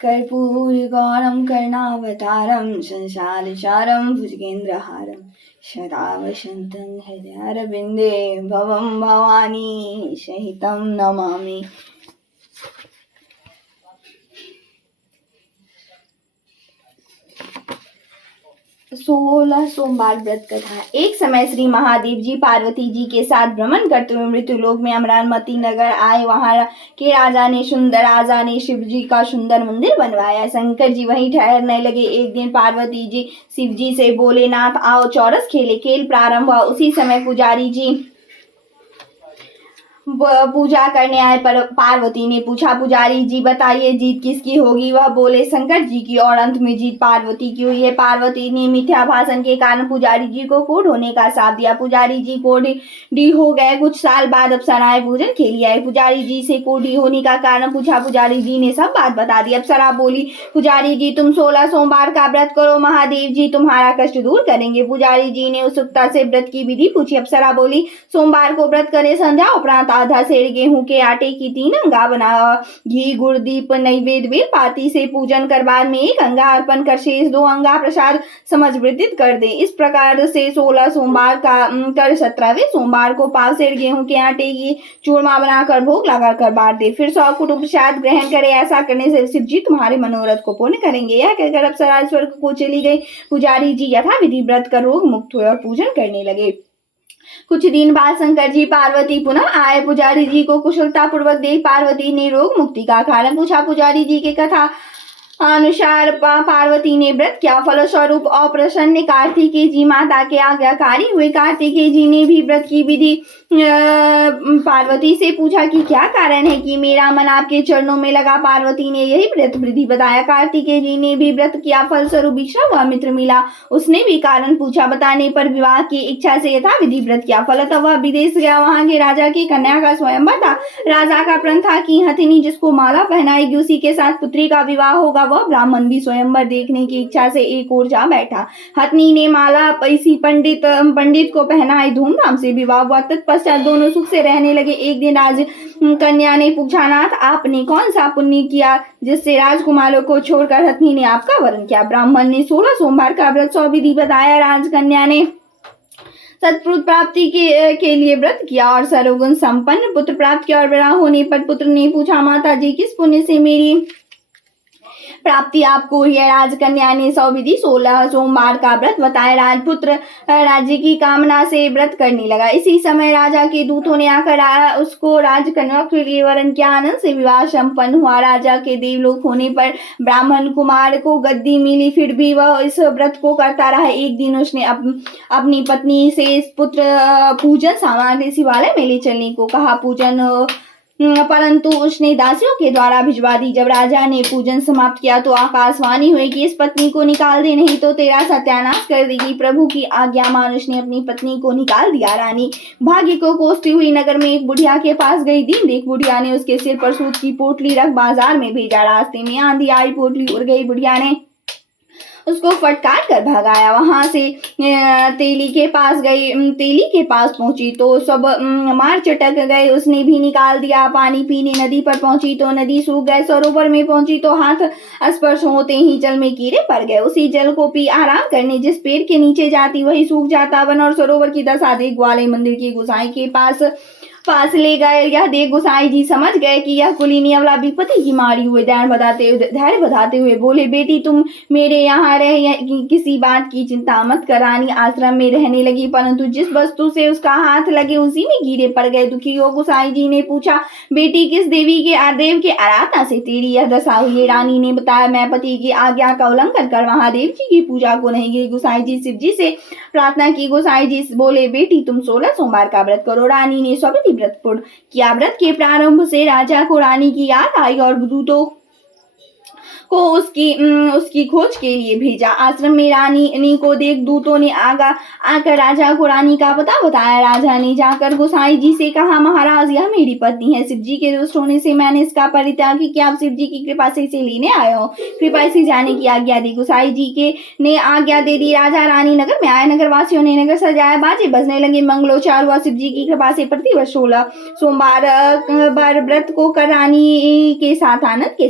कर्पूरगौरं करुणावतारं संसारसारं भुजगेन्द्रहारं सदा वसन्तं हृदयारविन्दे भवं भवानी सहितं नमामि। सोलह सोमवार व्रत कथा। एक समय श्री महादेव जी पार्वती जी के साथ भ्रमण करते हुए मृत्युलोक में अमरावती नगर आए। वहां के राजा ने शिव जी का सुंदर मंदिर बनवाया। शंकर जी वहीं ठहरने लगे। एक दिन पार्वती जी शिव जी से बोले, नाथ आओ चौरस खेले। खेल प्रारंभ हुआ। उसी समय पुजारी जी पूजा करने आए। पर पार्वती ने पूछा, पुजारी जी बताइए जीत किसकी होगी? वह बोले, शंकर जी की। और अंत में जीत पार्वती की हुई है। पार्वती ने मिथ्या भाषण के कारण पुजारी जी को कोढ़ होने का शाप दिया। पुजारी जी कोढ़ी हो गए। कुछ साल बाद अप्सराएं पूजन के लिए आई। पुजारी जी से कोढ़ी होने का कारण पूछा। पुजारी जी ने सब बात बता दी। अप्सरा बोली, पुजारी जी तुम 16 सोमवार का व्रत करो, महादेव जी तुम्हारा कष्ट दूर करेंगे। पुजारी जी ने उत्सुकता से व्रत की विधि पूछी। अप्सरा बोली, सोमवार को व्रत करें, संध्या उपरांत आधा सेर गेहूं के आटे की 3 अंगा बना घी गुड़ दीप नैवेद्य बेलपाती से पूजन कर बाद में 1 अंगा अर्पण कर शेष 2 अंगा प्रसाद समर्पित कर दे। इस प्रकार से 16 सोमवार का कर 17वें सोमवार को 5 सेर गेहूं के आटे की चूरमा बनाकर भोग लगा कर बांट दे। फिर 100 कुटुंब प्रसाद ग्रहण करे। ऐसा करने से शिव जी तुम्हारे मनोरथ को पूर्ण करेंगे। यह कहकर अप्सरा स्वर्ग को चली गई। पुजारी जी यथाविधि व्रत कर रोग मुक्त हुए और पूजन करने लगे। कुछ दिन बाद शंकर जी पार्वती पुनः आए। पुजारी जी को कुशलता पूर्वक देख पार्वती ने रोग मुक्ति का कारण पूछा। पुजारी जी के कथा अनुसार पार्वती ने व्रत किया। फलस्वरूप अप्रसन्न कार्तिकेय जी माता के आज्ञाकारी हुए। कार्तिकेय जी ने भी व्रत की विधि पार्वती से पूछा कि क्या कारण है कि मेरा मन आपके चरणों में लगा। पार्वती ने यही व्रत विधि बताया। कार्तिकेय जी ने भी व्रत किया। फलस्वरूप बिछड़ा हुआ मित्र मिला। उसने भी कारण पूछा। बताने पर विवाह की इच्छा से यथाविधि व्रत किया। फलतः वह विदेश गया। वहां के राजा की कन्या का स्वयंवर था। राजा का प्रण था कि हथिनी जिसको माला पहनाएगी उसी के साथ पुत्री का विवाह होगा। वह ब्राह्मण भी स्वयंवर देखने की इच्छा से एक ओर जा बैठा। हथिनी ने माला पैसी पंडित को पहनाई। धूमधाम से विवाह हुआ। तत्पश्चात दोनों सुख से रहने लगे। एक दिन राज कन्या ने पूछा, नाथ आपने कौन सा पुण्य किया जिससे राजकुमारों को छोड़कर हथिनी ने आपका वरण किया? ब्राह्मण ने 16 सोमवार का व्रत 100 विधि बताया। राजकन्या ने सत्पुत्र प्राप्ति के लिए व्रत किया और सर्वगुण संपन्न पुत्र प्राप्त किया। और बड़ा होने पर पुत्र ने पूछा, माता जी किस पुण्य से मेरी प्राप्ति आपको हुई है? राजकन्या ने 100 विधि 16 सोमवार का व्रत बताया। राजपुत्र राज्य की कामना से व्रत करने लगा। इसी समय राजा के दूतों ने आकर उसको राजकन्या के लिए वरण किया। आनंद से विवाह संपन्न हुआ। राजा के देवलोक होने पर ब्राह्मण कुमार को गद्दी मिली। फिर भी वह इस व्रत को करता रहा। एक दिन उसने अपनी पत्नी से इस पुत्र पूजन सामग्री शिवालय में ले चलने को कहा। परंतु उसने दासियों के द्वारा भिजवा दी। जब राजा ने पूजन समाप्त किया तो आकाशवाणी हुई कि इस पत्नी को निकाल दे, नहीं तो तेरा सत्यानाश कर देगी। प्रभु की आज्ञा मान उसने अपनी पत्नी को निकाल दिया। रानी भाग्य को कोसती हुई नगर में एक बुढ़िया के पास गई। दिन देख बुढ़िया ने उसके सिर पर सूत की पोटली रख बाजार में भेजा। रास्ते में आंधी आई, पोटली उड़ गई। बुढ़िया ने उसको फटकार कर भगाया। वहां से तेली के पास पहुंची तो सब मार चटक गए। उसने भी निकाल दिया। पानी पीने नदी पर पहुंची तो नदी सूख गए। सरोवर में पहुंची तो हाथ स्पर्श होते ही जल में कीड़े पड़ गए। उसी जल को पी आराम करने जिस पेड़ के नीचे जाती वही सूख जाता। वन और सरोवर की दशा देख ग्वाले मंदिर के गोसाई के पास ले गए। यह देख गोसाई जी समझ गए कि यह कुलीनी अबला विपत्ति की मारी हुए। धैर्य बधाते हुए बोले, बेटी तुम मेरे यहाँ रह किसी बात की चिंता मत कर। रानी आश्रम में रहने लगी, परंतु जिस वस्तु से उसका हाथ लगे उसी में कीड़े पड़ गए। दुखी हो गोसाई जी ने पूछा, बेटी किस देवी के देव के आराधना से तेरी यह दशा हुई? रानी ने बताया, मैं पति की आज्ञा का उल्लंघन कर महादेव जी की पूजा को नहीं गई। गोसाई जी शिव जी से प्रार्थना की। गोसाई जी बोले, बेटी तुम 16 सोमवार का व्रत करो। रानी ने सभी व्रत पूर्ण किया। व्रत के प्रारंभ से राजा को रानी की याद आई और दूतों को उसकी खोज के लिए भेजा। आश्रम में रानी को देख दूतों ने आकर राजा को रानी का पता बताया। राजा ने जाकर गोसाई जी से कहा, महाराज यह मेरी पत्नी है। शिव जी के दुष्ट होने से मैंने इसका परित्याग किया। आप शिव जी की कृपा से इसे लेने आए हो। कृपा से जाने की आज्ञा दी। गोसाई जी ने आज्ञा दे दी। राजा रानी नगर में आए। नगर वासियों ने नगर सजाया। बाजे बजने लगे। मंगलोचार हुआ। शिव जी की कृपा से प्रतिवर्ष 16 सोमवार व्रत को कर रानी के साथ आनंद के